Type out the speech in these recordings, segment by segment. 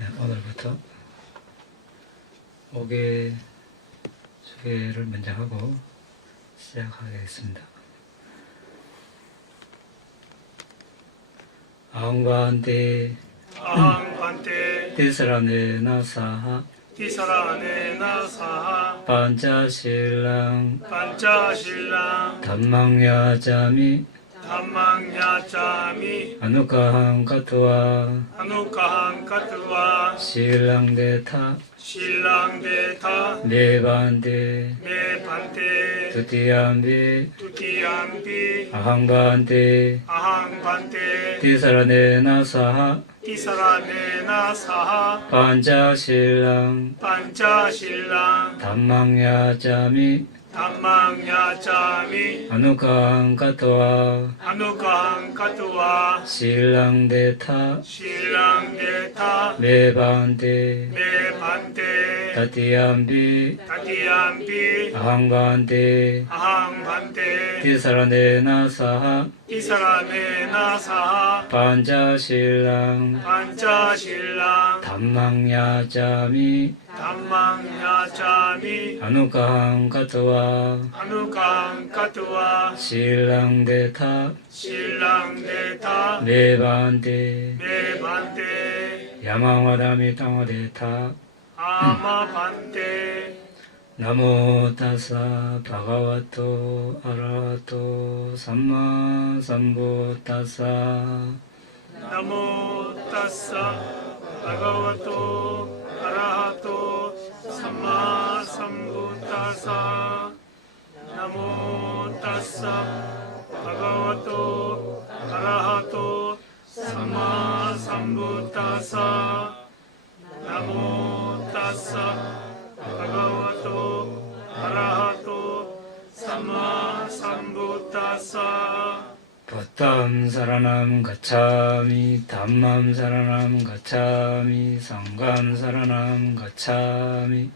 오늘부터 5개 소개를 먼저 하고 시작하겠습니다. 아흥반테 티스라네나 사하 판차실랑 담망야자미 아누카항 카투와 실랑데타 네반데 두티암비 아항반데 티사라네나 사하 판차실랑 담망야자미 아누카항 카투와 실랑데타 네반데 다티암비 아항반데 티사라네나 사하 판차실랑 담망야자미 아누카항 카투와 실랑데타 네반데 야마와다미 땅어데타 나모 타사 바가와토 아라하토 삼마 삼부타사 나모 타사 바가와토 아라하토 삼마 삼부타사 나모 타사 바가와토 아라하토 삼마 삼부타사 나모 타사 바가와토 아라하토 삼마 삼부타사 부탐 사라남 가차미 담맘 사라남 가차미 상감 사라남 가차미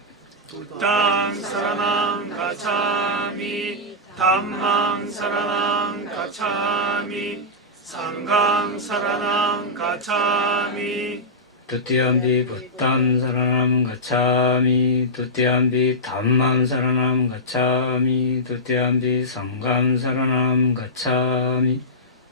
부탕 사라남 가차미 담망 사라남 가차미 상강 사라남 가차미 두티암비 부탐 사라남 가차미 두티암비 담맘 사라남 가차미 두티암비 상감 사라남 가차미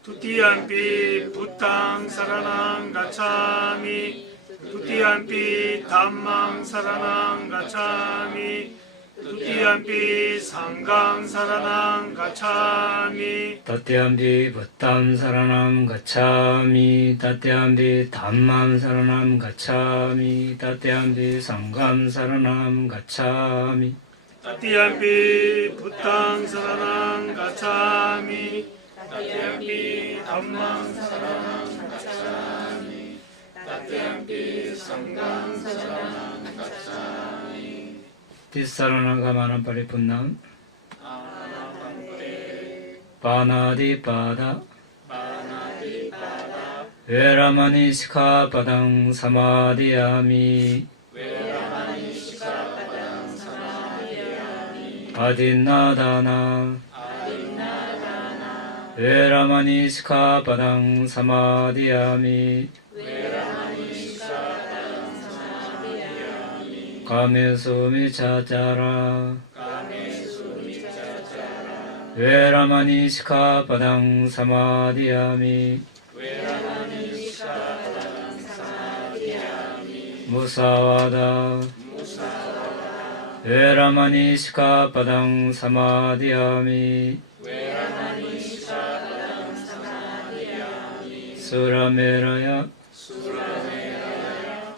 두티암피 부탕 사라남 가차미 두티암피 담망 사라남 가차미 두티암피 상강 사라남 가차미 다티암비 부탐 사라남 가차미 다티암비 담맘 사라남 가차미 다티암비 상감 사라남 가차미 두티암피 부탕 사라남 가차미 두티암피 담망 사라남 가차미 두티암피 상강 사라남 가차미 티사라남 가마남 파리푼남 바나디바다 웨라마니 시카바당 사마디야미 아딘나다나 웨라마니 시카바당 사마디야미 가메수미차짜라 웨라마니 시카바당 사마디야미 무사와다 웨라마니 시카바당 사마디야미 수라메라야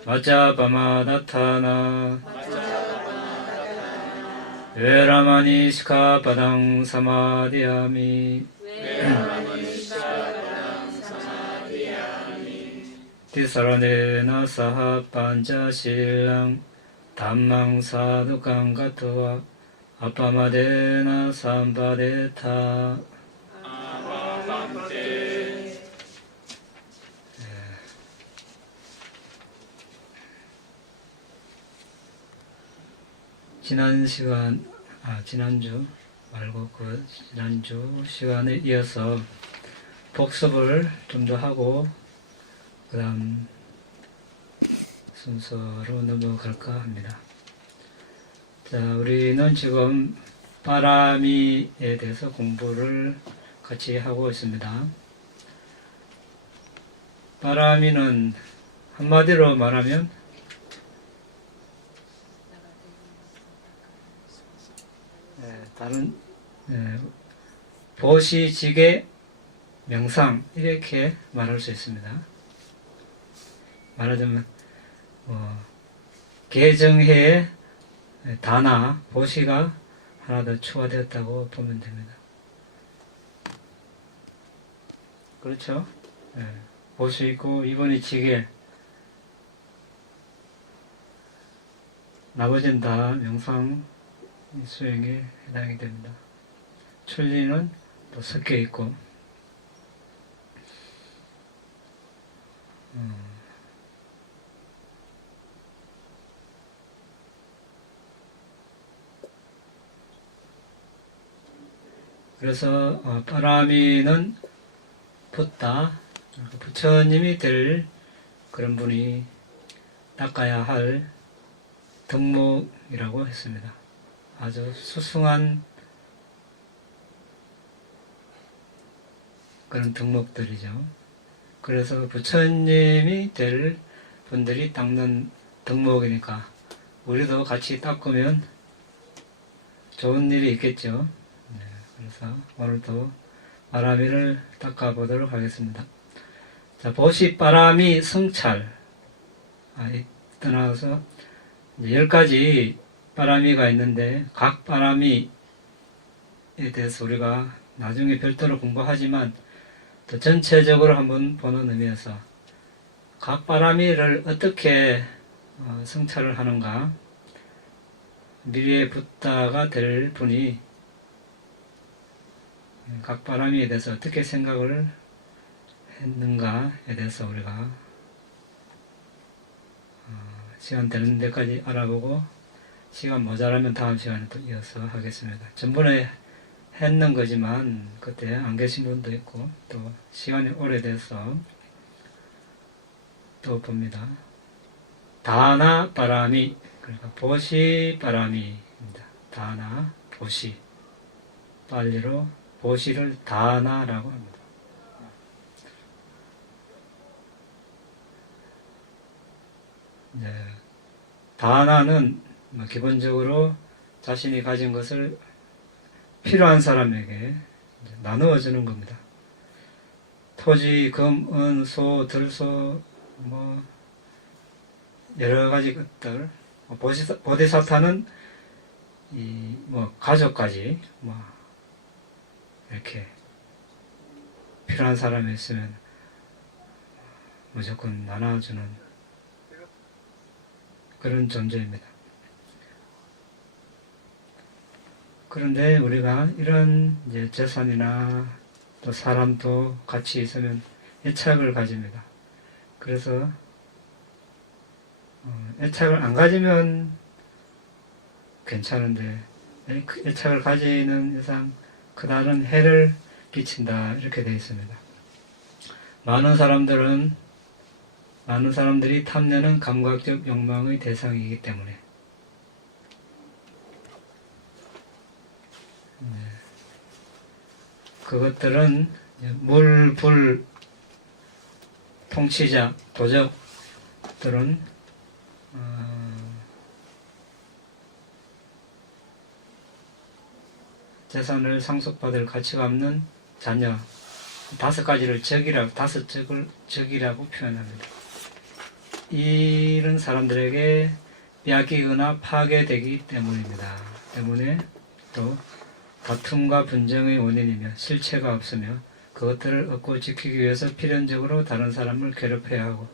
마짜바마다타나 웨라마니 시카바당 사마디야미 티사라네나 사하 판차실랑 담망 사두강 가토와 아빠마데나 삼바데타 지난주 말고 그 지난주 시간에 이어서 복습을 좀 더 하고 그 다음 순서로 넘어갈까 합니다. 자, 우리는 지금 바람이에 대해서 공부를 같이 하고 있습니다. 바람이는 한마디로 말하면 다른 보시지계 명상 이렇게 말할 수 있습니다. 말하자면 개정해의 단아 보시가 하나 더 추가되었다고 보면 됩니다. 그렇죠? 보시 있고 이번이 지계, 나머지는 다 명상 수행에 해당이 됩니다. 출리는 또 섞여 있고, 그래서 바람이는 붓다, 부처님이 될 그런 분이 닦아야 할 덕목이라고 했습니다. 아주 수승한 그런 덕목들이죠. 그래서 부처님이 될 분들이 닦는 덕목이니까 우리도 같이 닦으면 좋은 일이 있겠죠. 그래서 오늘도 바람이를 닦아보도록 하겠습니다. 자, 보시 바람이 성찰. 떠나서 10가지 바람이가 있는데 각 바람이에 대해서 우리가 나중에 별도로 공부하지만 또 전체적으로 한번 보는 의미에서 각 바람이를 어떻게 성찰을 하는가, 미리에 붓다가 될 분이 각 바람이에 대해서 어떻게 생각을 했는가에 대해서 우리가 시간 되는 데까지 알아보고 시간 모자라면 다음 시간에 또 이어서 하겠습니다. 전번에 했는 거지만 그때 안 계신 분도 있고 또 시간이 오래돼서 또 봅니다. 다나 바람이, 그러니까 보시 바람이입니다. 다나 보시, 빨리로 보시를 다나라고 합니다. 다나는 기본적으로 자신이 가진 것을 필요한 사람에게 나누어 주는 겁니다. 토지, 금, 은, 소, 들소, 여러 가지 것들. 보디사타는 가족까지 이렇게 필요한 사람이 있으면 무조건 나눠주는 그런 존재입니다. 그런데 우리가 이런 재산이나 또 사람도 같이 있으면 애착을 가집니다. 그래서 애착을 안 가지면 괜찮은데 애착을 가지는 이상 그다른 해를 끼친다 이렇게 되어 있습니다. 많은 사람들이 탐내는 감각적 욕망의 대상이기 때문에 그것들은 물, 불, 통치자, 도적들은 재산을 상속받을 가치가 없는 자녀, 5가지를 적이라고 표현합니다. 이런 사람들에게 빼앗기거나 파괴되기 때문입니다. 때문에 또 다툼과 분쟁의 원인이며 실체가 없으며 그것들을 얻고 지키기 위해서 필연적으로 다른 사람을 괴롭혀야 하고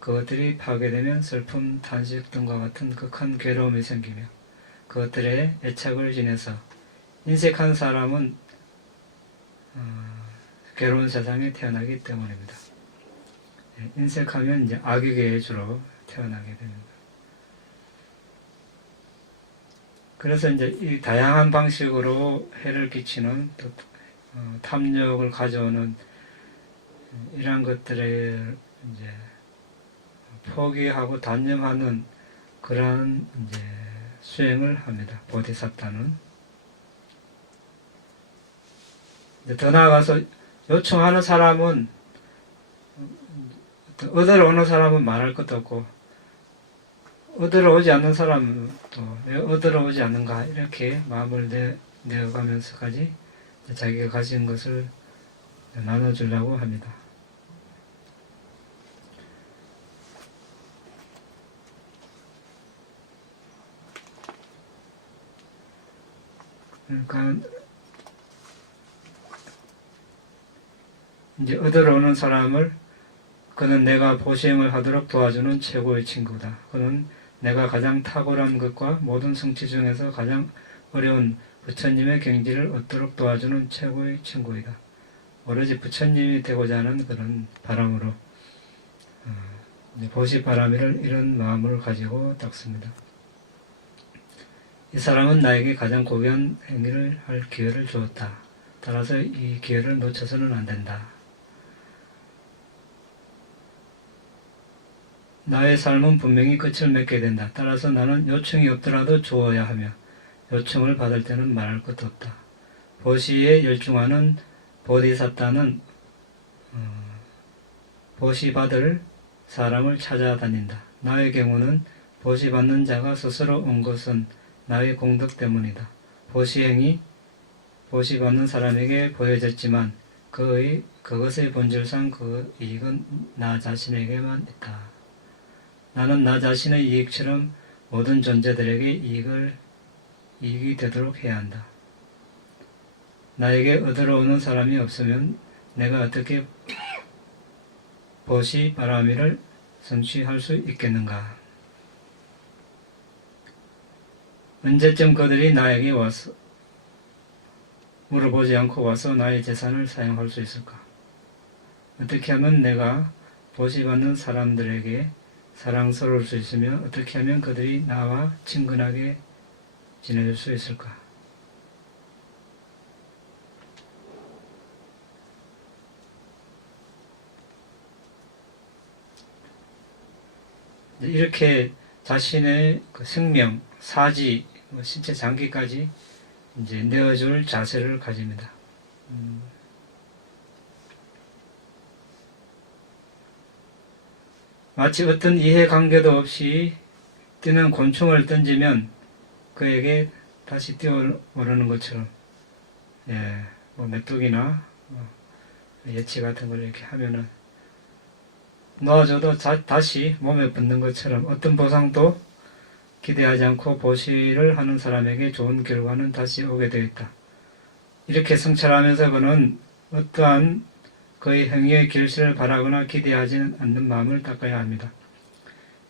그것들이 파괴되면 슬픔, 탄식 등과 같은 극한 괴로움이 생기며 그것들에 애착을 지내서 인색한 사람은 괴로운 세상에 태어나기 때문입니다. 인색하면 이제 악육에 주로 태어나게 됩니다. 그래서 이제 이 다양한 방식으로 해를 끼치는 또 탐욕을 가져오는 이러한 것들을 이제 포기하고 단념하는 그러한 이제 수행을 합니다. 보디사타는. 이제 더 나아가서 요청하는 사람은, 얻으러 오는 사람은 말할 것도 없고, 얻으러 오지 않는 사람은 또 왜 얻으러 오지 않는가 이렇게 마음을 내어가면서까지 자기가 가진 것을 나눠주려고 합니다. 그러니까 이제 얻으러 오는 사람을 그는 내가 보시행을 하도록 도와주는 최고의 친구다. 그는 내가 가장 탁월한 것과 모든 성취 중에서 가장 어려운 부처님의 경지를 얻도록 도와주는 최고의 친구이다. 오로지 부처님이 되고자 하는 그런 바람으로 보시바람이를 이런 마음을 가지고 닦습니다. 이 사람은 나에게 가장 고귀한 행위를 할 기회를 주었다. 따라서 이 기회를 놓쳐서는 안 된다. 나의 삶은 분명히 끝을 맺게 된다. 따라서 나는 요청이 없더라도 주어야 하며 요청을 받을 때는 말할 것도 없다. 보시에 열중하는 보디사타는 보시받을 사람을 찾아다닌다. 나의 경우는 보시받는 자가 스스로 온 것은 나의 공덕 때문이다. 보시행이 보시받는 사람에게 보여졌지만 그것의 본질상 그 이익은 나 자신에게만 있다. 나는 나 자신의 이익처럼 모든 존재들에게 이익이 되도록 해야 한다. 나에게 얻으러 오는 사람이 없으면 내가 어떻게 보시바라미를 성취할 수 있겠는가? 언제쯤 그들이 나에게 와서 물어보지 않고 와서 나의 재산을 사용할 수 있을까? 어떻게 하면 내가 보시받는 사람들에게 사랑스러울 수 있으며 어떻게 하면 그들이 나와 친근하게 지낼 수 있을까? 이렇게 자신의 그 생명, 사지, 신체 장기까지 이제 내어줄 자세를 가집니다. 마치 어떤 이해관계도 없이 뛰는 곤충을 던지면 그에게 다시 뛰어오르는 것처럼, 뭐 메뚜기나 예치 같은 걸 이렇게 하면은 놓아줘도 다시 몸에 붙는 것처럼 어떤 보상도 기대하지 않고 보시를 하는 사람에게 좋은 결과는 다시 오게 되어 있다. 이렇게 성찰하면서 그는 어떠한 그의 행위의 결실을 바라거나 기대하지 않는 마음을 닦아야 합니다.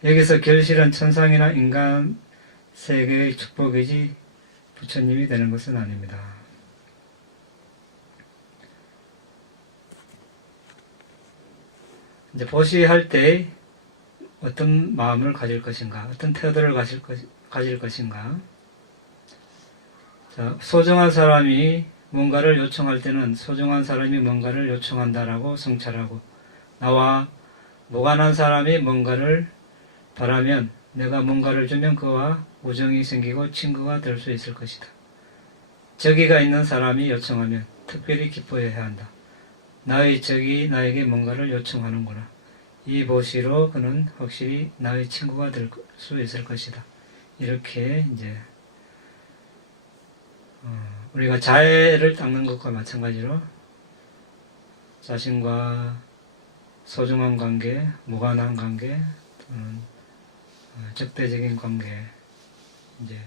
여기서 결실은 천상이나 인간 세계의 축복이지 부처님이 되는 것은 아닙니다. 이제 보시할 때 어떤 마음을 가질 것인가, 어떤 태도를 가질 것인가. 자, 소중한 사람이 뭔가를 요청할 때는 소중한 사람이 뭔가를 요청한다라고 성찰하고, 나와 무관한 사람이 뭔가를 바라면 내가 뭔가를 주면 그와 우정이 생기고 친구가 될 수 있을 것이다. 적의가 있는 사람이 요청하면 특별히 기뻐해야 한다. 나의 적이 나에게 뭔가를 요청하는구나. 이 보시로 그는 확실히 나의 친구가 될 수 있을 것이다. 이렇게 이제 우리가 자애를 닦는 것과 마찬가지로 자신과 소중한 관계, 무관한 관계, 또는 적대적인 관계, 이제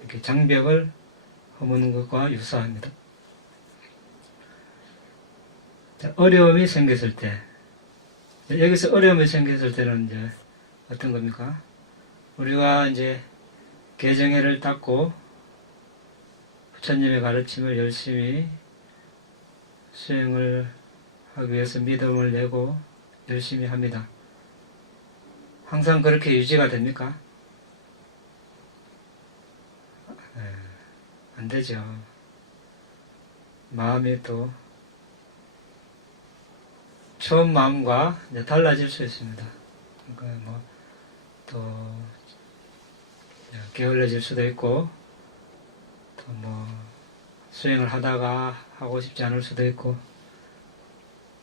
이렇게 장벽을 허무는 것과 유사합니다. 자, 어려움이 생겼을 때, 여기서 어려움이 생겼을 때는 이제 어떤 겁니까? 우리가 이제 개정회를 닦고 부처님의 가르침을 열심히 수행을 하기 위해서 믿음을 내고 열심히 합니다. 항상 그렇게 유지가 됩니까? 안 되죠. 마음이 또 처음 마음과 달라질 수 있습니다. 그러니까 뭐또 게을러질 수도 있고, 또 뭐 수행을 하다가 하고 싶지 않을 수도 있고,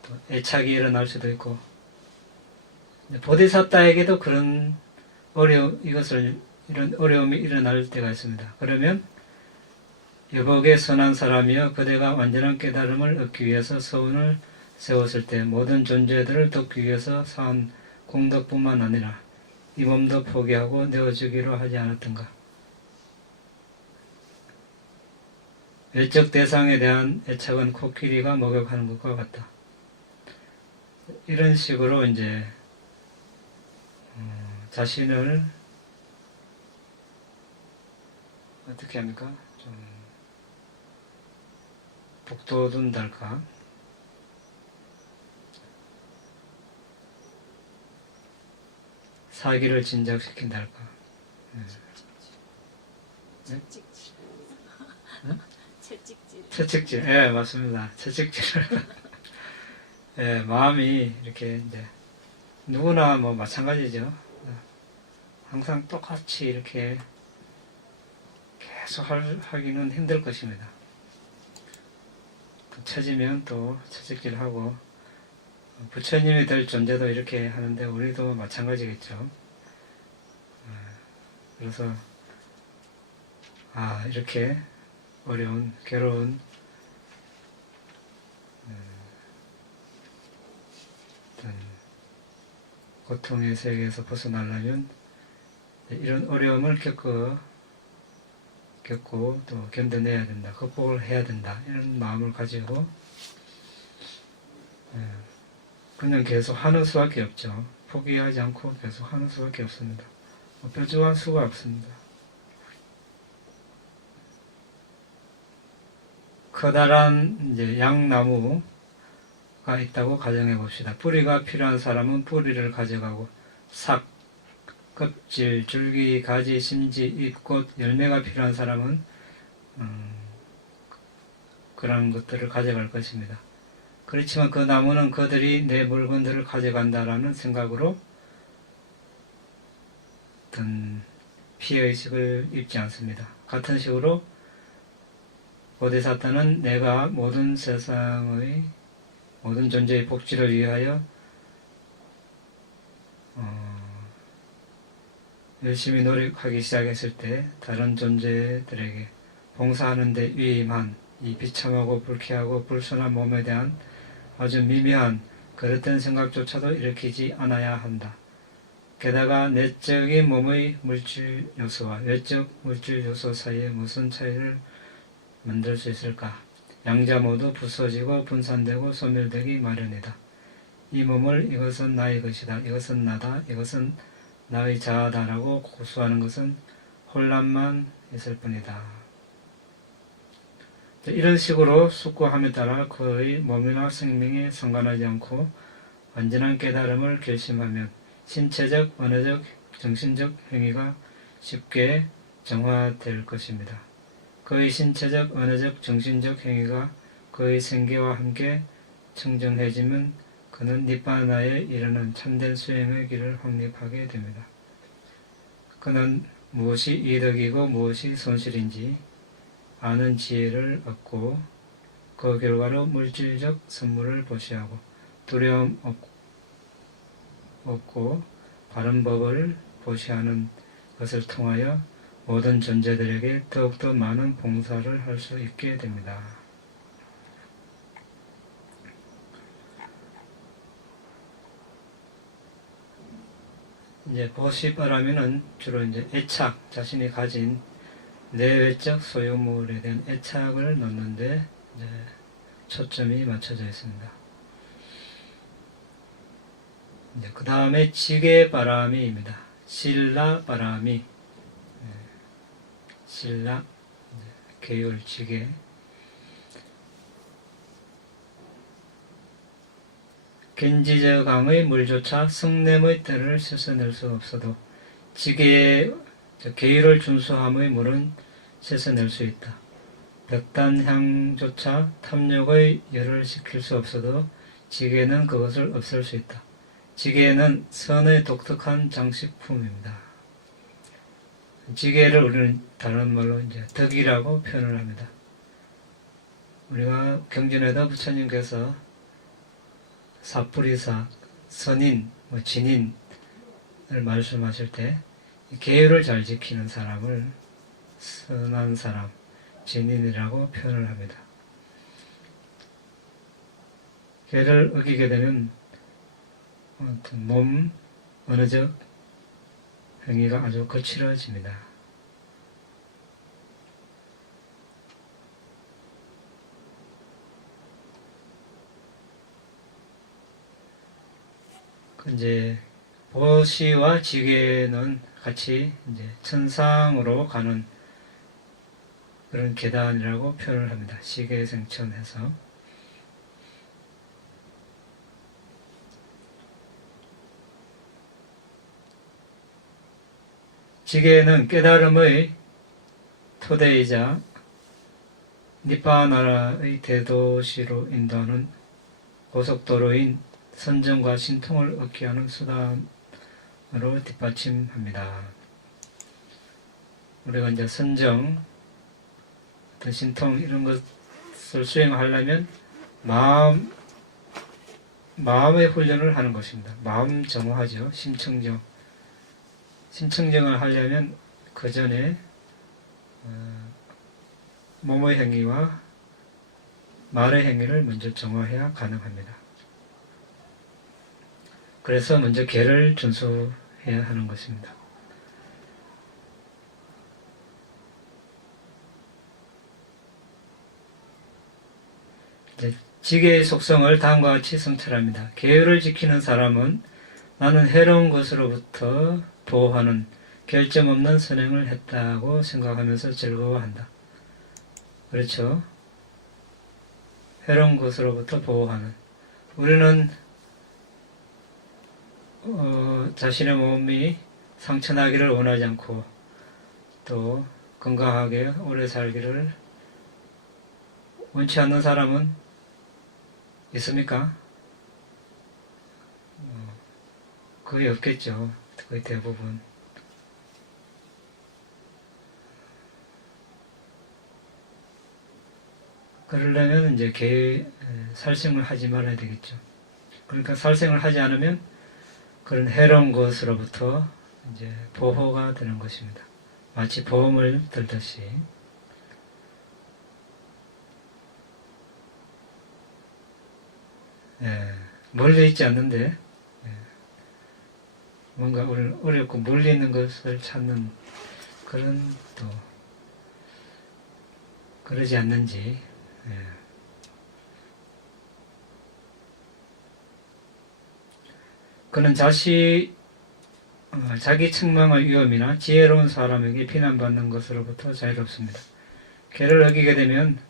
또 애착이 일어날 수도 있고, 보디사타에게도 그런 이런 어려움이 일어날 때가 있습니다. 그러면 여복의 선한 사람이여 그대가 완전한 깨달음을 얻기 위해서 서운을 세웠을 때 모든 존재들을 돕기 위해서 사한 공덕뿐만 아니라 이 몸도 포기하고 내어주기로 하지 않았던가. 외적 대상에 대한 애착은 코끼리가 목욕하는 것과 같다. 이런 식으로 이제 자신을 어떻게 합니까? 좀 북돋운달까? 사기를 진작시킨달까? 채찍질. 네? 채찍질. 채찍질, 예, 맞습니다. 채찍질. 예, 마음이 이렇게 이제 누구나 뭐 마찬가지죠. 항상 똑같이 이렇게 계속 하기는 힘들 것입니다. 또 처지면 또 채찍질하고, 부처님이 될 존재도 이렇게 하는데 우리도 마찬가지겠죠. 그래서 이렇게 어려운 괴로운 어떤 고통의 세계에서 벗어나려면 이런 어려움을 겪고 또 견뎌내야 된다, 극복을 해야 된다, 이런 마음을 가지고 그냥 계속 하는 수밖에 없죠. 포기하지 않고 계속 하는 수밖에 없습니다. 뾰족한 수가 없습니다. 커다란 이제 양나무가 있다고 가정해 봅시다. 뿌리가 필요한 사람은 뿌리를 가져가고, 삭, 껍질, 줄기, 가지, 심지, 잎, 꽃, 열매가 필요한 사람은 그런 것들을 가져갈 것입니다. 그렇지만 그 나무는 그들이 내 물건들을 가져간다라는 생각으로 어떤 피해의식을 입지 않습니다. 같은 식으로 보디사타는 내가 모든 세상의 모든 존재의 복지를 위하여 열심히 노력하기 시작했을 때 다른 존재들에게 봉사하는 데 위임한 이 비참하고 불쾌하고 불순한 몸에 대한 아주 미묘한 그릇된 생각조차도 일으키지 않아야 한다. 게다가 내적인 몸의 물질 요소와 외적 물질 요소 사이에 무슨 차이를 만들 수 있을까? 양자 모두 부서지고 분산되고 소멸되기 마련이다. 이 몸을 이것은 나의 것이다, 이것은 나다, 이것은 나의 자아다라고 고수하는 것은 혼란만 있을 뿐이다. 이런 식으로 숙고함에 따라 그의 몸이나 생명에 상관하지 않고 완전한 깨달음을 결심하면 신체적, 언어적, 정신적 행위가 쉽게 정화될 것입니다. 그의 신체적, 언어적, 정신적 행위가 그의 생계와 함께 청정해지면 그는 니바나에 이르는 참된 수행의 길을 확립하게 됩니다. 그는 무엇이 이득이고 무엇이 손실인지 아는 지혜를 얻고 그 결과로 물질적 선물을 보시하고 두려움 없고 바른 법을 보시하는 것을 통하여 모든 존재들에게 더욱더 많은 봉사를 할 수 있게 됩니다. 이제 보시바라면은 주로 이제 애착, 자신이 가진 내외적 소유물에 대한 애착을 놓는데 이제 초점이 맞춰져 있습니다. 이제 그 다음에 지게바람이입니다. 실라바람이, 실라, 계율, 지게. 겐지저 강의 물조차 성냄의 때를 씻어낼 수 없어도 지게의 계율을 준수함의 물은 씻어낼 수 있다. 벽단향조차 탐욕의 열을 식힐 수 없어도 지게는 그것을 없앨 수 있다. 지게는 선의 독특한 장식품입니다. 지게를 우리는 다른 말로 이제 덕이라고 표현을 합니다. 우리가 경전에도 부처님께서 사뿌리사, 선인, 진인을 말씀하실 때 계율을 잘 지키는 사람을 선한 사람, 진인이라고 표현을 합니다. 계를 어기게 되면 몸, 언어적 행위가 아주 거칠어집니다. 이제 보시와 지게는 같이 이제 천상으로 가는 그런 계단이라고 표현을 합니다. 시계생천해서. 지게는 깨달음의 토대이자 니빠나라의 대도시로 인도하는 고속도로인 선정과 신통을 얻게 하는 수단으로 뒷받침합니다. 우리가 이제 선정, 어떤 신통 이런 것을 수행하려면 마음의 훈련을 하는 것입니다. 마음 정화하죠. 심청정. 심청정을 하려면 그 전에 몸의 행위와 말의 행위를 먼저 정화해야 가능합니다. 그래서 먼저 계를 준수해야 하는 것입니다. 지게의 속성을 다음과 같이 성찰합니다. 계율을 지키는 사람은 나는 해로운 것으로부터 보호하는 결점 없는 선행을 했다고 생각하면서 즐거워한다. 그렇죠? 해로운 것으로부터 보호하는. 우리는 자신의 몸이 상처나기를 원하지 않고 또 건강하게 오래 살기를 원치 않는 사람은 있습니까? 거의 없겠죠. 거의 대부분. 그러려면 이제 살생을 하지 말아야 되겠죠. 그러니까 살생을 하지 않으면 그런 해로운 것으로부터 이제 보호가 되는 것입니다. 마치 보험을 들듯이. 멀리 있지 않는데 뭔가 우리는 어렵고 멀리 있는 것을 찾는 그런 또 그러지 않는지. 그는 자기 책망의 위험이나 지혜로운 사람에게 비난받는 것으로부터 자유롭습니다. 계를 어기게 되면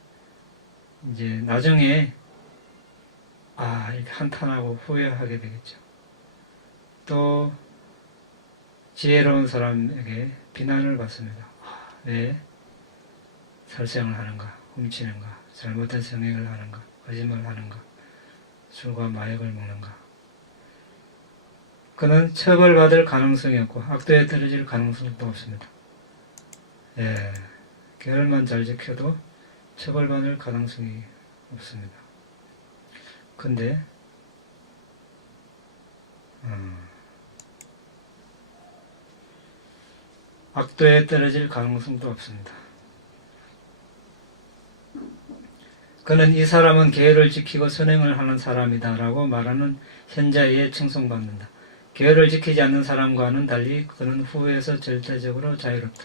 이제 나중에 이렇게 한탄하고 후회하게 되겠죠. 또 지혜로운 사람에게 비난을 받습니다. 왜 살생을 하는가, 훔치는가, 잘못된 성행을 하는가, 거짓말을 하는가, 술과 마약을 먹는가. 그는 처벌받을 가능성이 없고 악도에 떨어질 가능성도 없습니다. 계율만 잘 지켜도 처벌받을 가능성이 없습니다. 근데 악도에 떨어질 가능성도 없습니다. 그는 이 사람은 계율을 지키고 선행을 하는 사람이다 라고 말하는 현자에 칭송받는다. 계율을 지키지 않는 사람과는 달리 그는 후회에서 절대적으로 자유롭다.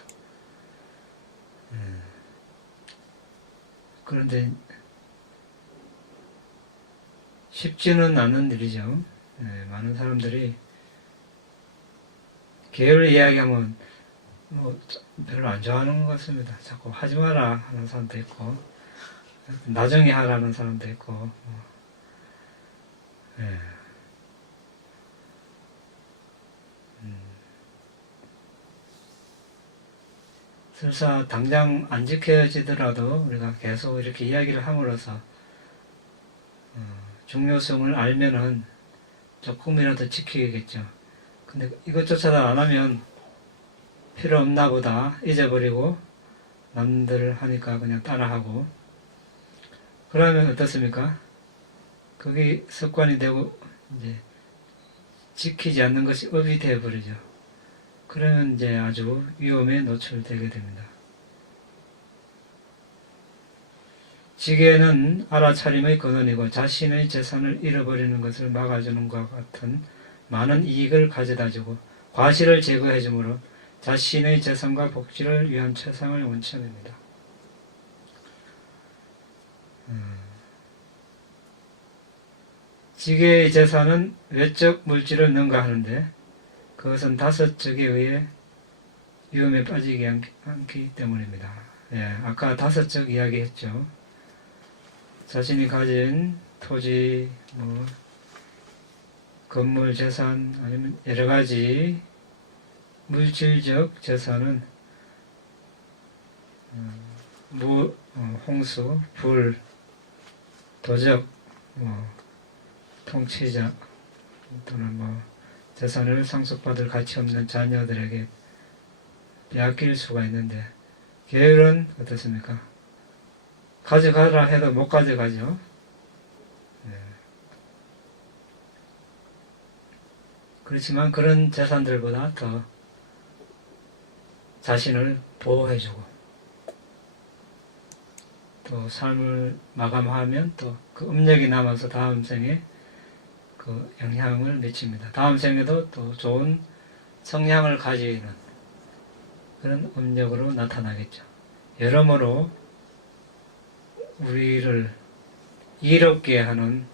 그런데 쉽지는 않은 일이죠. 많은 사람들이 계율을 이야기하면 별로 안 좋아하는 것 같습니다. 자꾸 하지 마라 하는 사람도 있고 나중에 하라는 사람도 있고 설사 당장 안 지켜지더라도 우리가 계속 이렇게 이야기를 함으로써 중요성을 알면은 조금이라도 지키겠죠. 근데 이것조차도 안 하면 필요 없나 보다 잊어버리고 남들 하니까 그냥 따라하고, 그러면 어떻습니까? 그게 습관이 되고 이제 지키지 않는 것이 업이 되어버리죠. 그러면 이제 아주 위험에 노출되게 됩니다. 지게는 알아차림의 근원이고 자신의 재산을 잃어버리는 것을 막아주는 것과 같은 많은 이익을 가져다주고 과실을 제거해주므로 자신의 재산과 복지를 위한 최상의 원천입니다. 지게의 재산은 외적 물질을 능가하는데 그것은 다섯 적에 의해 위험에 빠지지 않기 때문입니다. 예, 아까 다섯 적 이야기했죠. 자신이 가진 토지, 건물 재산, 아니면 여러 가지 물질적 재산은 홍수, 불, 도적, 통치자 또는 재산을 상속받을 가치 없는 자녀들에게 빼앗길 수가 있는데, 계율은 어떻습니까? 가져가라 해도 못 가져가죠. 그렇지만 그런 재산들보다 더 자신을 보호해주고 또 삶을 마감하면 또 그 업력이 남아서 다음 생에 그 영향을 미칩니다. 다음 생에도 또 좋은 성향을 가지는 그런 업력으로 나타나겠죠. 여러모로 우리를 이롭게 하는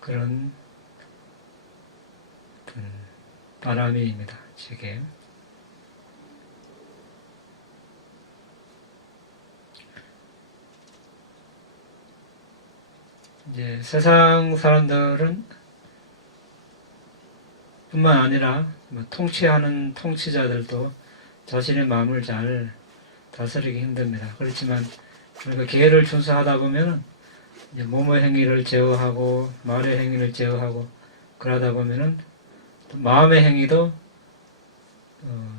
그런 바람이입니다. 지게. 이제 세상 사람들은 뿐만 아니라 통치하는 통치자들도 자신의 마음을 잘 다스리기 힘듭니다. 그렇지만 우리가 계율을 준수하다 보면은 이제 몸의 행위를 제어하고 말의 행위를 제어하고 그러다 보면은 마음의 행위도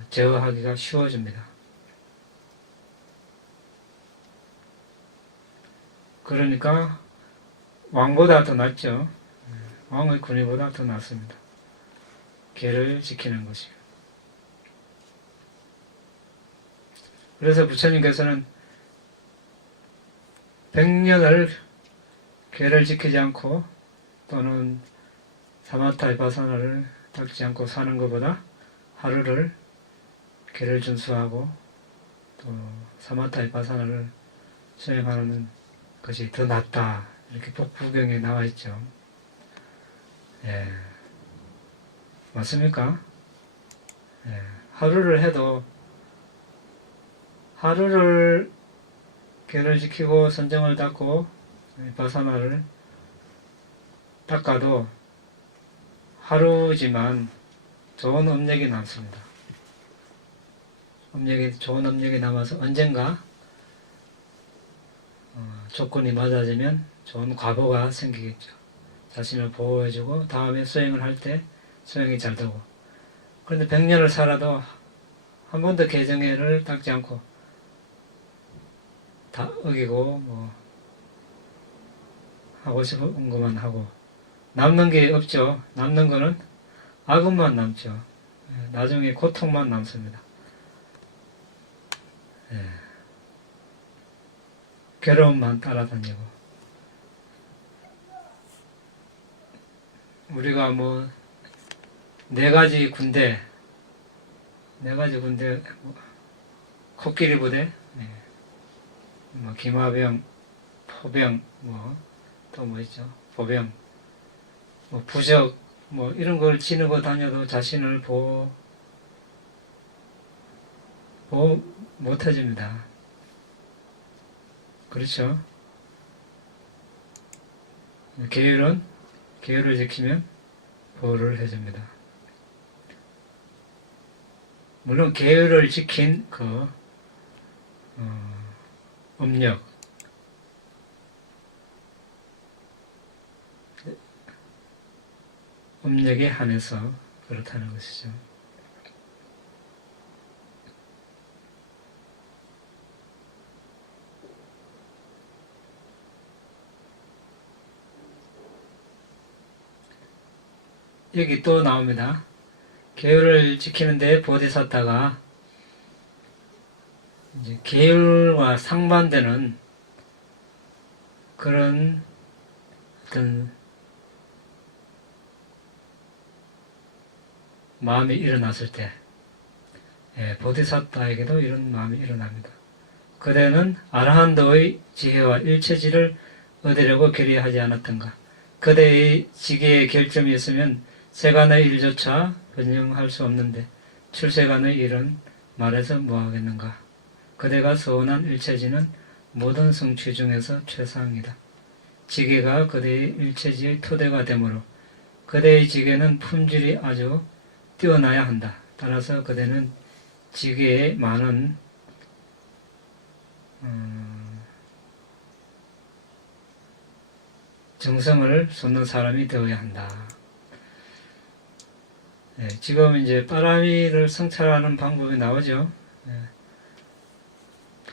제어하기가 쉬워집니다. 그러니까 왕보다 더 낫죠. 왕의 군의보다 더 낫습니다. 계를 지키는 것이. 그래서 부처님께서는 100년을 계를 지키지 않고 또는 사마타 비파사나를 닦지 않고 사는 것보다 하루를 계를 준수하고 또 사마타 비파사나를 수행하는 것이 더 낫다. 이렇게 복부경에 나와 있죠. 예. 맞습니까? 예. 하루를 해도 하루를 계를 지키고 선정을 닦고 비파사나를 닦아도 하루지만 좋은 업력이 남습니다. 좋은 업력이 남아서 언젠가 조건이 맞아지면 좋은 과보가 생기겠죠. 자신을 보호해주고 다음에 수행을 할 때 수행이 잘 되고. 그런데 100년을 살아도 한 번도 개정회를 닦지 않고 다 어기고 하고 싶은 것만 하고 남는 게 없죠. 남는 거는 악업만 남죠. 나중에 고통만 남습니다. 괴로움만 따라다니고. 우리가 4가지 군대, 코끼리 부대, 기마병, 포병, 또 있죠? 보병, 부적, 이런 걸 지니고 다녀도 자신을 보호 못 해줍니다. 그렇죠? 계율을 지키면 보호를 해줍니다. 물론 계율을 지킨 그 업력, 업력에 한해서 그렇다는 것이죠. 여기 또 나옵니다. 계율을 지키는데 보디사tta가 이제 계율과 상반되는 그런 어떤 마음이 일어났을 때, 보디사tta에게도 이런 마음이 일어납니다. 그대는 아라한도의 지혜와 일체지를 얻으려고 결의하지 않았던가? 그대의 지혜의 결점이 있으면 세간의 일조차 변형할 수 없는데 출세간의 일은 말해서 뭐하겠는가? 그대가 서원한 일체지는 모든 성취 중에서 최상이다. 지혜가 그대의 일체지의 토대가 되므로 그대의 지혜는 품질이 아주 뛰어나야 한다. 따라서 그대는 지혜에 많은 정성을 쏟는 사람이 되어야 한다. 지금 이제 빠라미를 성찰하는 방법이 나오죠.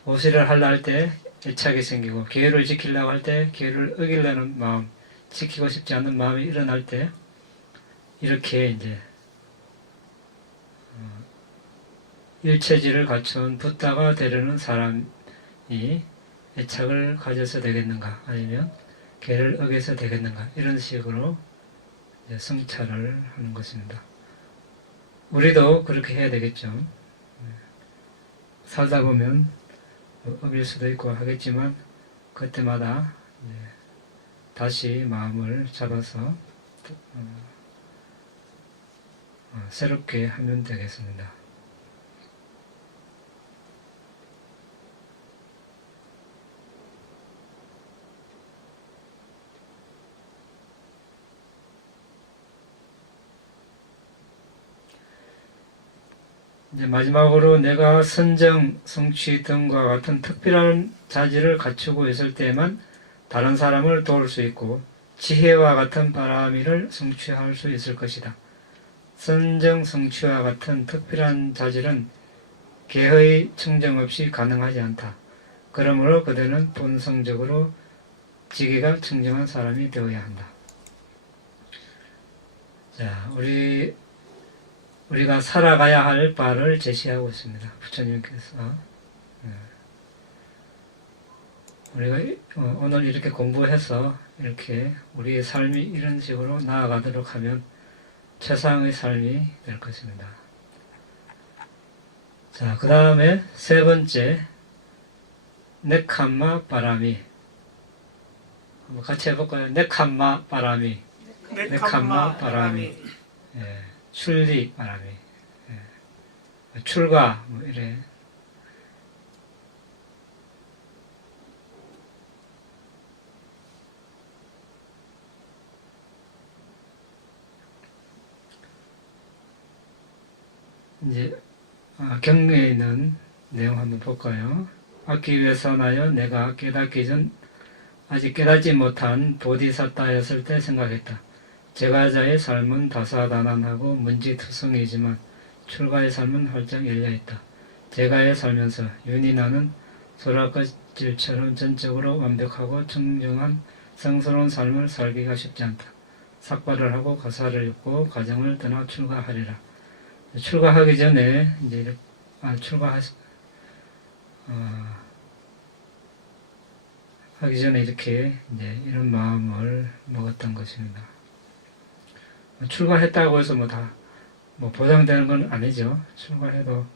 보시를 하려 할 때 애착이 생기고, 계율을 지키려고 할 때 계율을 어기려는 마음, 지키고 싶지 않은 마음이 일어날 때 이렇게 이제 일체지를 갖춘 붓다가 되려는 사람이 애착을 가져서 되겠는가, 아니면 계를 어겨서 되겠는가, 이런 식으로 이제 성찰을 하는 것입니다. 우리도 그렇게 해야 되겠죠. 살다 보면 어길 수도 있고 하겠지만 그때마다 다시 마음을 잡아서 새롭게 하면 되겠습니다. 이제 마지막으로 내가 선정, 성취 등과 같은 특별한 자질을 갖추고 있을 때만 다른 사람을 도울 수 있고 지혜와 같은 바라미를 성취할 수 있을 것이다. 선정, 성취와 같은 특별한 자질은 개의 청정 없이 가능하지 않다. 그러므로 그대는 본성적으로 지혜가 청정한 사람이 되어야 한다. 자, 우리가 살아가야 할 바를 제시하고 있습니다. 부처님께서. 우리가 오늘 이렇게 공부해서 이렇게 우리의 삶이 이런 식으로 나아가도록 하면 최상의 삶이 될 것입니다. 자, 그 다음에 세 번째, 네캄마 바라미. 한번 같이 해볼까요? 네캄마 바라미. 네캄마 바라미. 출리 바람이, 출가, 뭐 이래. 이제 경례에 있는 내용 한번 볼까요? 악기 위해서나여 내가 깨닫기 전 아직 깨닫지 못한 보디사tta였을 때 생각했다. 제가자의 삶은 다사다난하고 문지투성이지만 출가의 삶은 활짝 열려있다. 제가에 살면서 윤이 나는 소라껍질처럼 전적으로 완벽하고 청정한 성스러운 삶을 살기가 쉽지 않다. 삭발을 하고 가사를 읽고 가정을 떠나 출가하리라. 출가하기 전에 이제 하기 전에 이렇게 이제 이런 마음을 먹었던 것입니다. 출가했다고 해서 보장되는 건 아니죠. 출가해도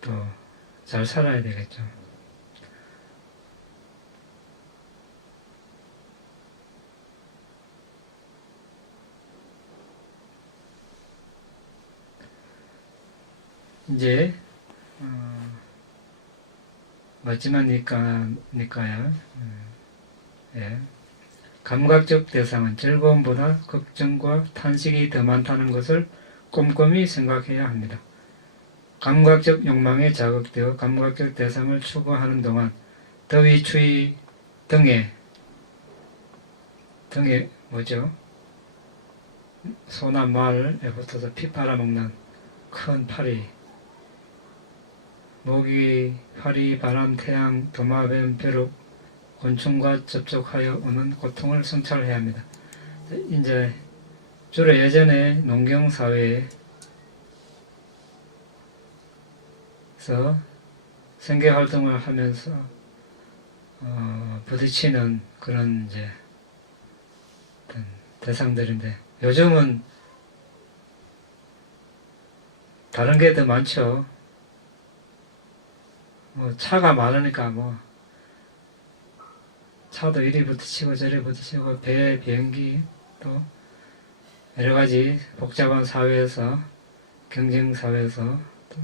또 잘 살아야 되겠죠. 이제 마지막 니까야 감각적 대상은 즐거움보다 걱정과 탄식이 더 많다는 것을 꼼꼼히 생각해야 합니다. 감각적 욕망에 자극되어 감각적 대상을 추구하는 동안 더위, 추위 등의 뭐죠? 소나 말에 붙어서 피 빨아먹는 큰 파리, 모기, 파리, 바람, 태양, 도마뱀, 벼룩, 곤충과 접촉하여 오는 고통을 성찰해야 합니다. 이제 주로 예전에 농경 사회에서 생계 활동을 하면서 부딪히는 그런 이제 어떤 대상들인데, 요즘은 다른 게 더 많죠. 뭐 차가 많으니까 뭐 차도 이리 부딪히고 저리 부딪히고 배, 비행기, 또 여러 가지 복잡한 사회에서, 경쟁 사회에서 또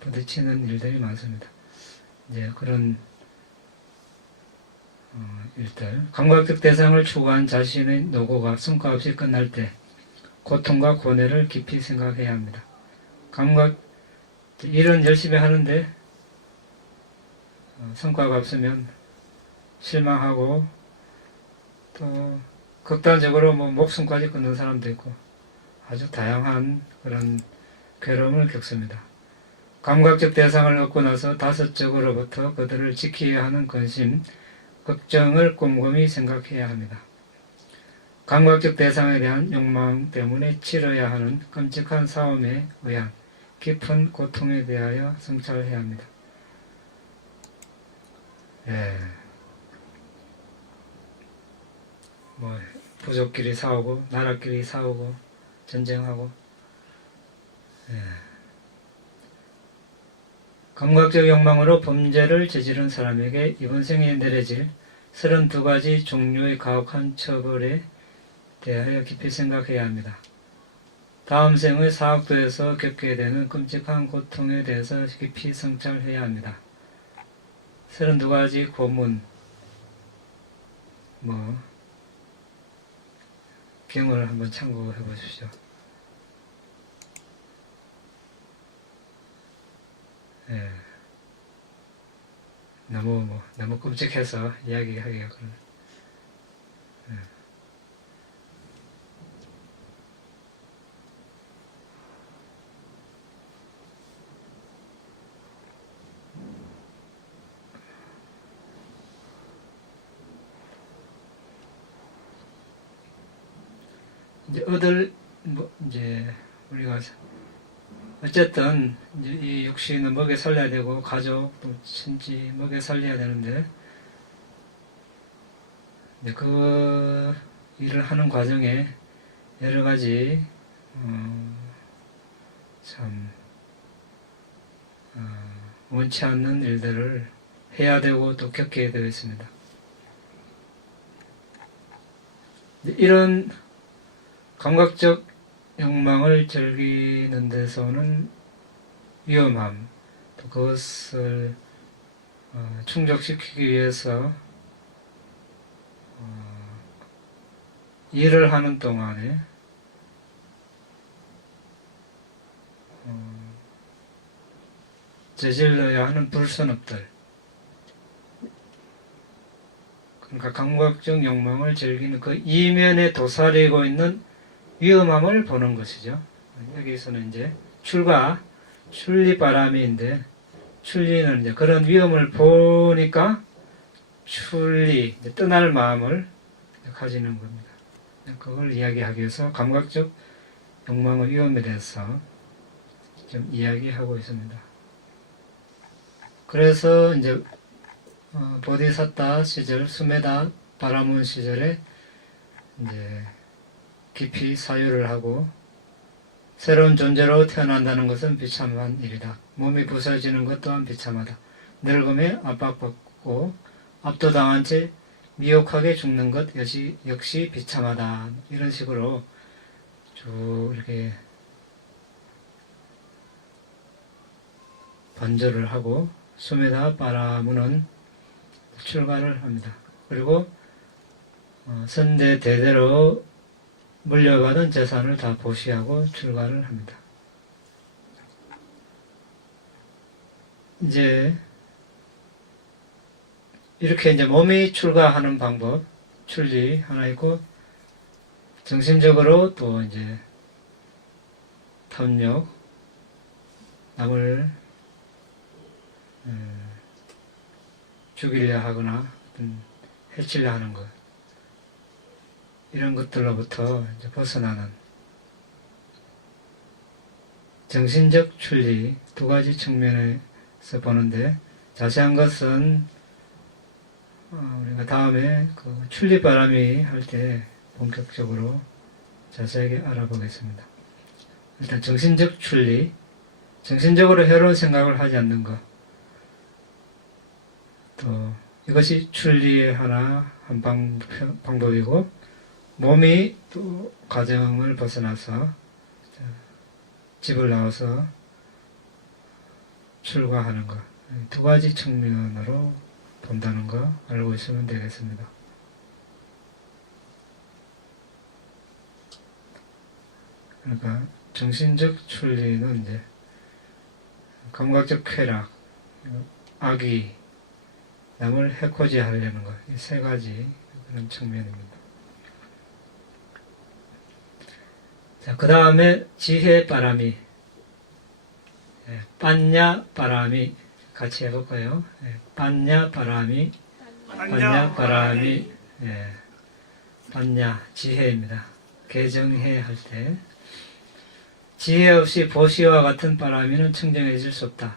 부딪히는 일들이 많습니다. 이제 그런 일들, 감각적 대상을 추구한 자신의 노고가 성과 없이 끝날 때 고통과 고뇌를 깊이 생각해야 합니다. 일은 열심히 하는데 성과가 없으면 실망하고, 또 극단적으로 뭐 목숨까지 끊는 사람도 있고 아주 다양한 그런 괴로움을 겪습니다. 감각적 대상을 얻고 나서 다섯적으로부터 그들을 지켜야 하는 근심, 걱정을 꼼꼼히 생각해야 합니다. 감각적 대상에 대한 욕망 때문에 치러야 하는 끔찍한 싸움에 의한 깊은 고통에 대하여 성찰해야 합니다. 뭐 부족끼리 싸우고 나라끼리 싸우고 전쟁하고, 감각적 욕망으로 범죄를 저지른 사람에게 이번 생에 내려질 32가지 종류의 가혹한 처벌에 대하여 깊이 생각해야 합니다. 다음 생의 사학도에서 겪게 되는 끔찍한 고통에 대해서 깊이 성찰해야 합니다. 32가지 고문, 경을 한번 참고해 보십시오. 너무 끔찍해서 이야기하기가 그런. 이제 우리가 어쨌든 이제 이 육신은 먹여 살려야 되고, 가족 또 친지 먹여 살려야 되는데, 이제 그 일을 하는 과정에 여러 가지 원치 않는 일들을 해야 되고 또 겪게 되어 있습니다. 이런 감각적 욕망을 즐기는 데서는 위험함, 또 그것을 충족시키기 위해서 일을 하는 동안에 저질러야 하는 불선업들, 그러니까 감각적 욕망을 즐기는 그 이면에 도사리고 있는 위험함을 보는 것이죠. 여기서는 이제 출리바람인데, 출리는 이제 그런 위험을 보니까 이제 떠날 마음을 가지는 겁니다. 그걸 이야기하기 위해서 감각적 욕망의 위험에 대해서 좀 이야기하고 있습니다. 그래서 이제 보디사타 시절, 수메다 바라문 시절에 이제 깊이 사유를 하고, 새로운 존재로 태어난다는 것은 비참한 일이다. 몸이 부서지는 것 또한 비참하다. 늙음에 압박받고 압도당한 채 미혹하게 죽는 것 역시 비참하다. 이런 식으로 쭉 이렇게 번절을 하고, 수메다 바라문은 출가를 합니다. 그리고 선대 대대로 물려받은 재산을 다 보시하고 출가를 합니다. 이제 이렇게 이제 몸이 출가하는 방법, 출리 하나 있고, 정신적으로 또 이제 탐욕, 남을 죽이려 하거나 해치려 하는 것, 이런 것들로부터 이제 벗어나는 정신적 출리 두 가지 측면에서 보는데, 자세한 것은 우리가 다음에 그 출리바람이 할 때 본격적으로 자세하게 알아보겠습니다. 일단 정신적 출리, 정신적으로 해로운 생각을 하지 않는 것, 또 이것이 출리의 한 방법이고, 몸이 또 가정을 벗어나서 집을 나와서 출가하는 것, 두 가지 측면으로 본다는 거 알고 있으면 되겠습니다. 그러니까 정신적 출리는 이제 감각적 쾌락, 악의, 남을 해코지 하려는 것, 이 세 가지 그런 측면입니다. 자, 그 다음에 지혜 바람이, 빤냐 바람이 같이 해볼까요? 빤냐 바람이, 빤냐 바람이, 빤냐 지혜입니다. 개정해 할 때, 지혜 없이 보시와 같은 바람이는 청정해질 수 없다.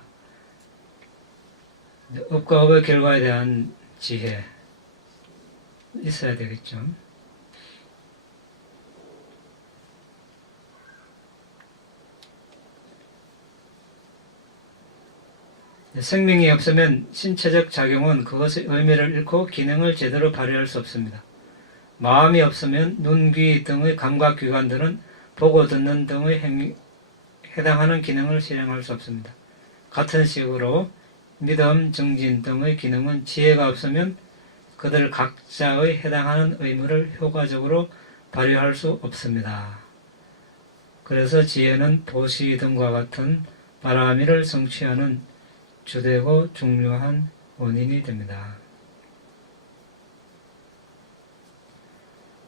업과 업의 결과에 대한 지혜 있어야 되겠죠. 생명이 없으면 신체적 작용은 그것의 의미를 잃고 기능을 제대로 발휘할 수 없습니다. 마음이 없으면 눈, 귀 등의 감각기관들은 보고 듣는 등의 해당하는 기능을 실행할 수 없습니다. 같은 식으로 믿음, 정진 등의 기능은 지혜가 없으면 그들 각자의 해당하는 의무를 효과적으로 발휘할 수 없습니다. 그래서 지혜는 보시 등과 같은 바라미를 성취하는 주되고 중요한 원인이 됩니다.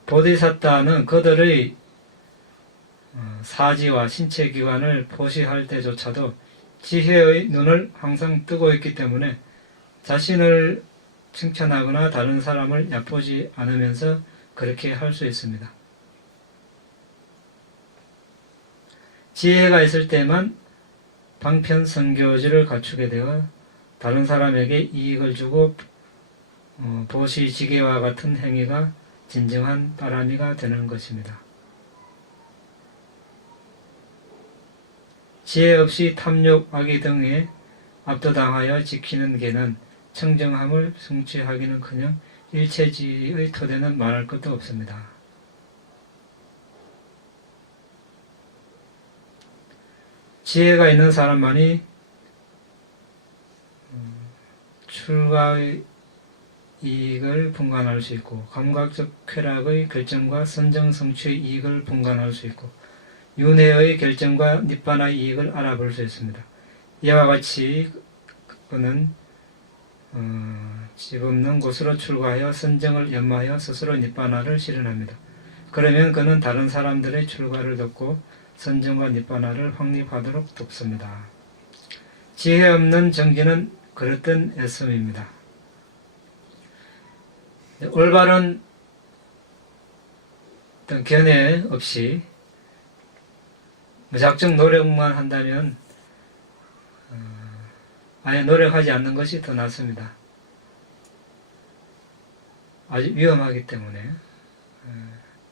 보디사tta는 그들의 사지와 신체 기관을 보시할 때조차도 지혜의 눈을 항상 뜨고 있기 때문에 자신을 칭찬하거나 다른 사람을 얕보지 않으면서 그렇게 할 수 있습니다. 지혜가 있을 때만 방편선교지를 갖추게 되어 다른 사람에게 이익을 주고 보시지게와 같은 행위가 진정한 바람이가 되는 것입니다. 지혜 없이 탐욕, 악의 등에 압도당하여 지키는 개는 청정함을 성취하기는커녕 일체지의 토대는 말할 것도 없습니다. 지혜가 있는 사람만이 출가의 이익을 분간할 수 있고, 감각적 쾌락의 결정과 선정 성취의 이익을 분간할 수 있고, 윤회의 결정과 니빠나의 이익을 알아볼 수 있습니다. 이와 같이 그는 집 없는 곳으로 출가하여 선정을 연마하여 스스로 니빠나를 실현합니다. 그러면 그는 다른 사람들의 출가를 돕고 선정과 니빠나를 확립하도록 돕습니다. 지혜 없는 정진은 그릇된 애씀입니다. 올바른 어떤 견해 없이 무작정 노력만 한다면 아예 노력하지 않는 것이 더 낫습니다. 아주 위험하기 때문에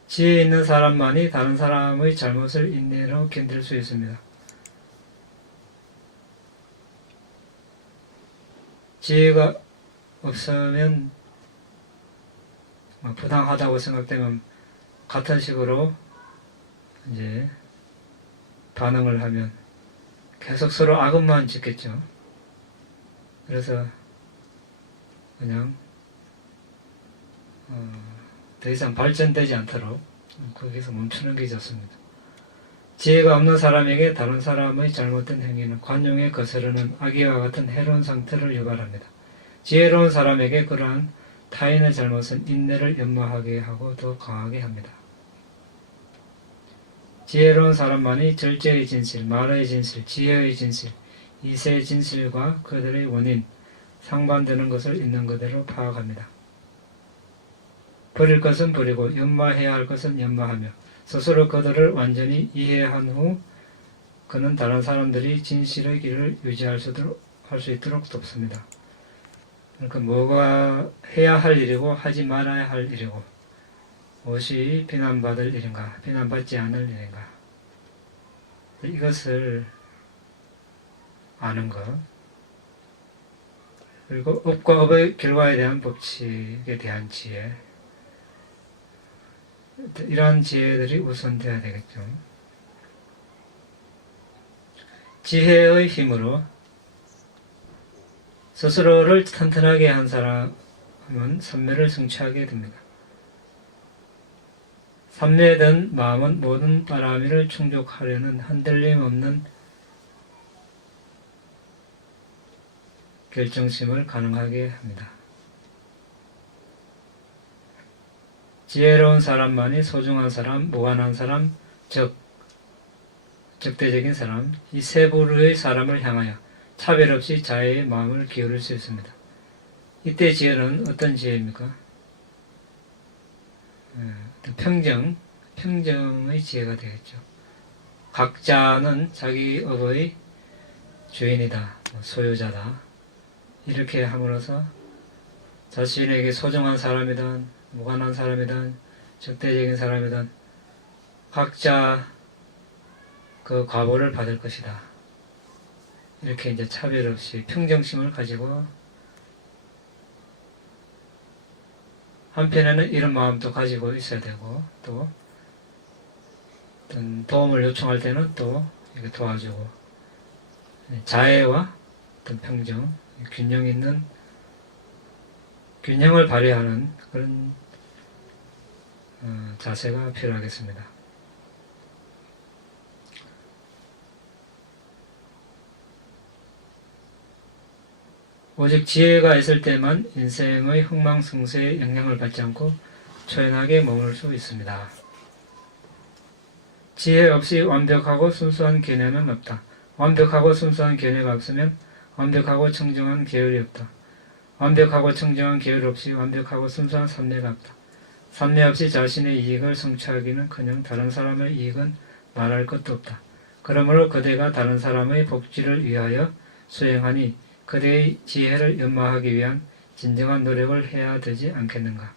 지혜 있는 사람만이 다른 사람의 잘못을 인내로 견딜 수 있습니다. 지혜가 없으면 부당하다고 생각되면 같은 식으로 이제 반응을 하면 계속 서로 악업만 짓겠죠. 그래서 그냥 더 이상 발전되지 않도록 거기서 멈추는 게 좋습니다. 지혜가 없는 사람에게 다른 사람의 잘못된 행위는 관용에 거스르는 악의와 같은 해로운 상태를 유발합니다. 지혜로운 사람에게 그러한 타인의 잘못은 인내를 연마하게 하고 더 강하게 합니다. 지혜로운 사람만이 절제의 진실, 말의 진실, 지혜의 진실, 이세의 진실과 그들의 원인, 상반되는 것을 있는 그대로 파악합니다. 버릴 것은 버리고 연마해야 할 것은 연마하며 스스로 그들을 완전히 이해한 후 그는 다른 사람들이 진실의 길을 유지할 수 있도록 돕습니다. 그러니까 뭐가 해야 할 일이고 하지 말아야 할 일이고 무엇이 비난받을 일인가 비난받지 않을 일인가 이것을 아는 것 그리고 업과 업의 결과에 대한 법칙에 대한 지혜 이러한 지혜들이 우선돼야 되겠죠. 지혜의 힘으로 스스로를 튼튼하게 한 사람은 삼매를 성취하게 됩니다. 삼매된 마음은 모든 바라미를 충족하려는 흔들림 없는 결정심을 가능하게 합니다. 지혜로운 사람만이 소중한 사람, 무관한 사람, 즉 적대적인 사람, 이 세 부류의 사람을 향하여 차별 없이 자애의 마음을 기울일 수 있습니다. 이때 지혜는 어떤 지혜입니까? 평정의 지혜가 되겠죠. 각자는 자기 업의 주인이다, 소유자다. 이렇게 함으로써 자신에게 소중한 사람이든 무관한 사람이든 적대적인 사람이든 각자 그 과보를 받을 것이다. 이렇게 이제 차별 없이 평정심을 가지고 한편에는 이런 마음도 가지고 있어야 되고 또 어떤 도움을 요청할 때는 또 이렇게 도와주고 자애와 어떤 평정, 균형 있는 균형을 발휘하는 그런 자세가 필요하겠습니다. 오직 지혜가 있을 때만 인생의 흥망성쇠에 영향을 받지 않고 초연하게 머물 수 있습니다. 지혜 없이 완벽하고 순수한 견해는 없다. 완벽하고 순수한 견해가 없으면 완벽하고 청정한 계율이 없다. 완벽하고 청정한 계율 없이 완벽하고 순수한 삼례가 없다. 삼례 없이 자신의 이익을 성취하기는커녕 다른 사람의 이익은 말할 것도 없다. 그러므로 그대가 다른 사람의 복지를 위하여 수행하니 그대의 지혜를 연마하기 위한 진정한 노력을 해야 되지 않겠는가.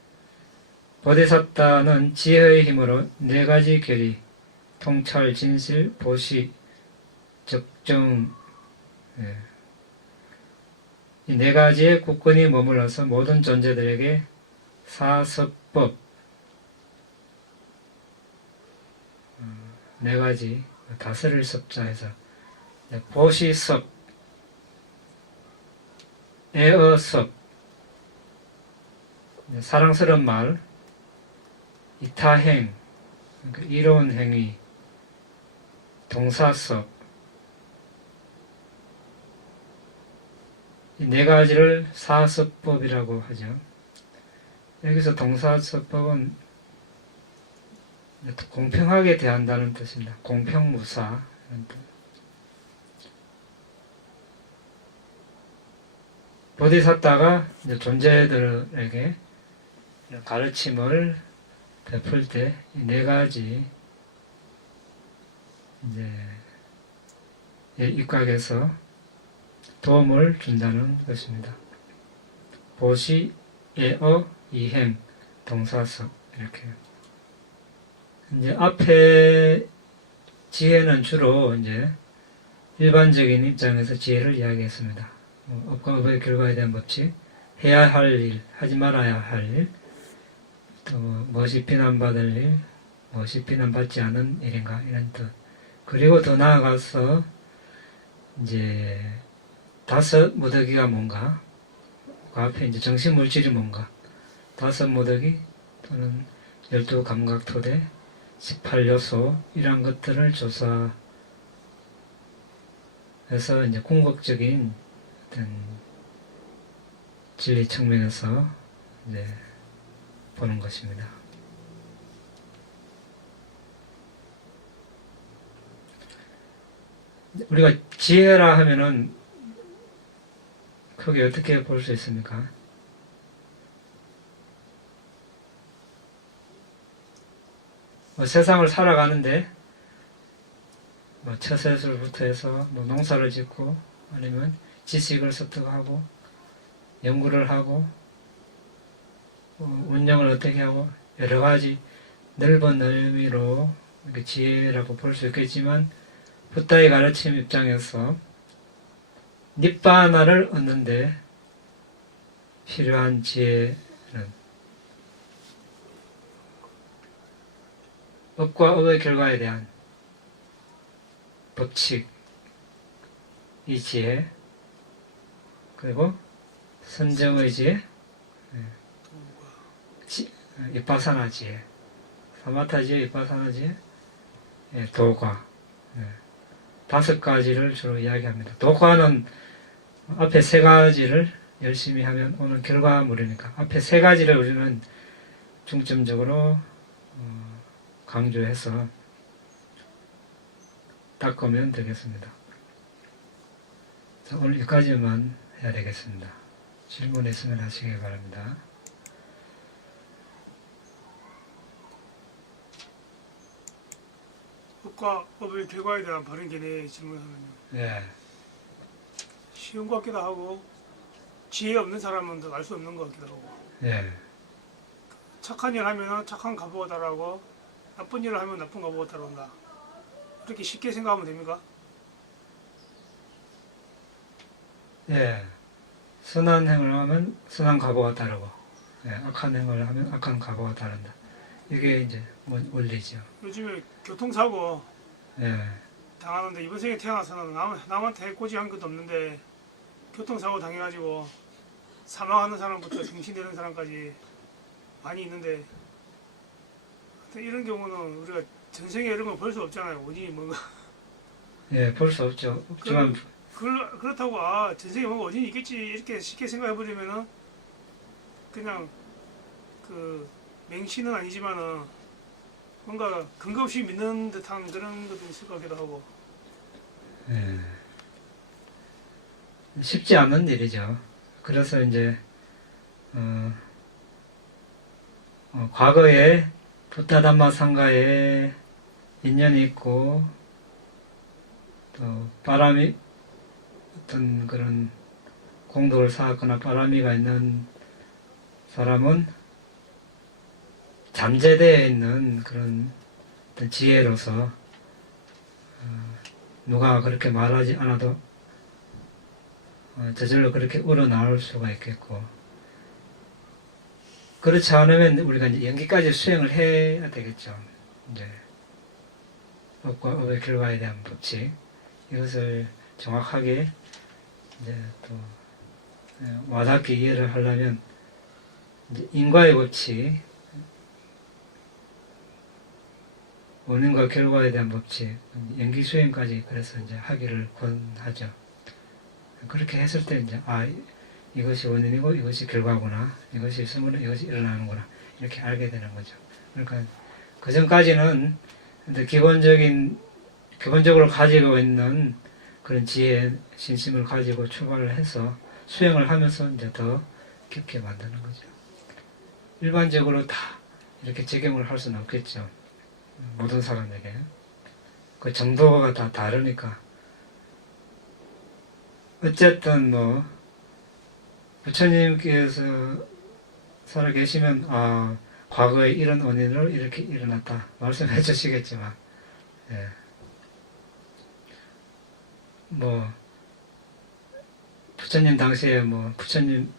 보디사타는 지혜의 힘으로 네 가지 결의, 통찰, 진실, 보시, 적정, 이 네 가지의 굳건히 머물러서 모든 존재들에게 사섭법, 네 가지, 다스릴 섭자에서 보시섭, 애어섭, 사랑스러운 말, 이타행, 그러니까 이로운 행위, 동사섭, 이 네 가지를 사섭법이라고 하죠. 여기서 동사섭법은 공평하게 대한다는 뜻입니다. 공평무사 이런 뜻. 보디사타가 이제 존재들에게 가르침을 베풀 때 이 네 가지 이제 입각해서 도움을 준다는 것입니다. 보시, 애어, 이행, 동사섭 이렇게. 이제 앞에 지혜는 주로 이제 일반적인 입장에서 지혜를 이야기했습니다. 업과 업의 결과에 대한 법칙, 해야 할 일, 하지 말아야 할 일, 또 무엇이 비난받을 일, 무엇이 비난받지 않은 일인가 이런 뜻. 그리고 더 나아가서 이제 다섯 무더기가 뭔가, 그 앞에 이제 정신 물질이 뭔가, 다섯 무더기 또는 12감각토대, 18요소 이런 것들을 조사해서 이제 궁극적인 어떤 진리 측면에서 이제 보는 것입니다. 우리가 지혜라 하면은 그게 어떻게 볼 수 있습니까? 뭐 세상을 살아가는데 뭐 처세술부터 해서 뭐 농사를 짓고 아니면 지식을 습득하고 연구를 하고 운영을 어떻게 하고 여러 가지 넓은 의미로 이렇게 지혜라고 볼 수 있겠지만 붓다의 가르침 입장에서 닛바나를 얻는데 필요한 지혜는 업과 업의 결과에 대한 법칙, 이 지혜, 그리고 선정의 지혜, 이빠사나 지혜, 사마타 지혜, 이빠사나 지혜, 도과, 5가지를 주로 이야기합니다. 도과는 앞에 3가지를 열심히 하면 오는 결과물이니까 앞에 3가지를 우리는 중점적으로 강조해서 닦으면 되겠습니다. 자, 오늘 여기까지만 해야 되겠습니다. 질문 있으면 하시기 바랍니다. 업과 업의 결과에 대한 바른 견해의 질문하면요. 예, 쉬운 것 같기도 하고 지혜 없는 사람은 더 알 수 없는 것 같기도 하고 예, 착한 일 하면 착한 값보고 따라오고 나쁜 일을 하면 나쁜 값보고 따라온다. 그렇게 쉽게 생각하면 됩니까? 예. 선한 행을 하면 선한 과보가 따르고, 악한 행을 하면 악한 과보가 따른다. 이게 이제 원리죠. 요즘에 교통사고 예, 당하는데 이번 생에 태어나서는 남한테 꼬지한 것도 없는데 교통사고 당해가지고 사망하는 사람부터 정신되는 사람까지 많이 있는데 이런 경우는 우리가 전생에 이런 거 볼 수 없잖아요. 원인이 뭔가. 예, 볼 수 없죠. 없지만, 그렇다고 전생에 뭔가 원인이 있겠지 이렇게 쉽게 생각해버리면은 그냥 그 맹신은 아니지만은 뭔가 근거 없이 믿는 듯한 그런 것도 있을 것 같기도 하고. 예, 쉽지 않은 일이죠. 그래서 이제, 과거에 붓다담마 상가에 인연이 있고, 또 바람이 어떤 그런 공덕을 쌓았거나 바람이가 있는 사람은 잠재되어 있는 그런 어떤 지혜로서 누가 그렇게 말하지 않아도 저절로 그렇게 우러나올 수가 있겠고, 그렇지 않으면 우리가 이제 연기까지 수행을 해야 되겠죠. 이제 업과 업의 결과에 대한 법칙, 이것을 정확하게 이제 또 와닿게 이해를 하려면 이제 인과의 법칙, 원인과 결과에 대한 법칙, 연기 수행까지 그래서 이제 하기를 권하죠. 그렇게 했을 때 이제 이것이 원인이고 이것이 결과구나, 이것이 있으면 이것이 일어나는구나, 이렇게 알게 되는 거죠. 그러니까 그 전까지는 기본적으로 가지고 있는 그런 지혜, 신심을 가지고 출발을 해서 수행을 하면서 이제 더 깊게 만드는 거죠. 일반적으로 다 이렇게 적용을 할 수는 없겠죠. 모든 사람에게. 그 정도가 다 다르니까. 어쨌든 부처님께서 살아 계시면 과거에 이런 원인으로 이렇게 일어났다 말씀해 주시겠지만, 예. 부처님 당시에 부처님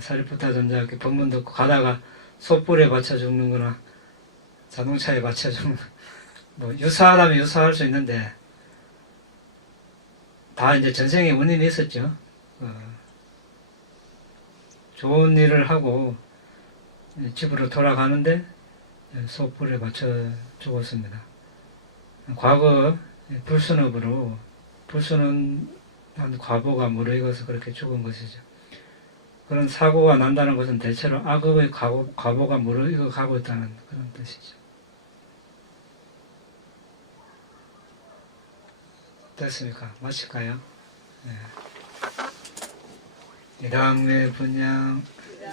사리푸타 존자 이렇게 법문 듣고 가다가 솥불에 받쳐 죽는 거나 자동차에 받쳐 죽는 유사하다면 유사할 수 있는데 다 이제 전생에 원인이 있었죠. 좋은 일을 하고 집으로 돌아가는데 솥불에 받쳐 죽었습니다. 과거 불순업으로 불순한 과보가 무르익어서 그렇게 죽은 것이죠. 그런 사고가 난다는 것은 대체로 악업의 과보가 무르익어 가고 있다는 그런 뜻이죠. 됐습니까? 마실까요? 이랑메 분양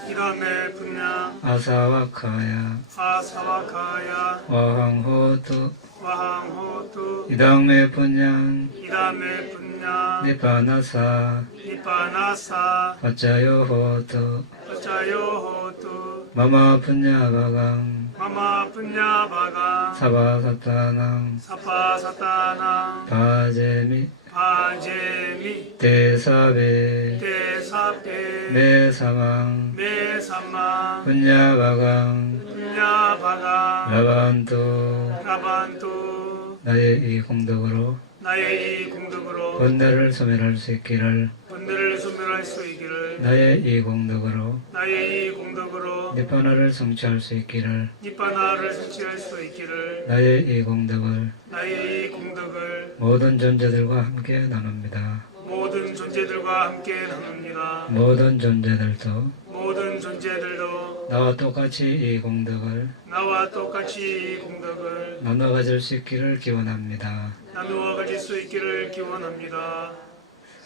이람의 분야 아사와카야 아사와카야 와항호두 와항호투 이랑메 분양 이람의 분야 니파나사 니파나사 어짜요호두 어짜요호투 마마 분야바강 마마 분야바가 사바사타낭 사파사타나 바제미 바제미 대사베 대사페 메사망 메사마 분야바강 분야바가 라반도 라반투 나의 이 공덕으로 나의 이 공덕으로 번뇌를 소멸할 수 있기를 번뇌를 소멸할 수 있기를 나의 이 공덕으로 나의 이 공덕으로 니파나를 성취할 수 있기를 니파나를 성취할 수 있기를 나의 이 공덕을 나의 이 공덕을 모든 존재들과 함께 나눕니다. 모든 존재들과 함께 나눕니다. 모든 존재들도 모든 존재들도 나와 똑같이 이 공덕을 나와 똑같이 이 공덕을 나눠 가질 수 있기를 기원합니다. 나누어 가질 수 있기를 기원합니다.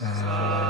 아.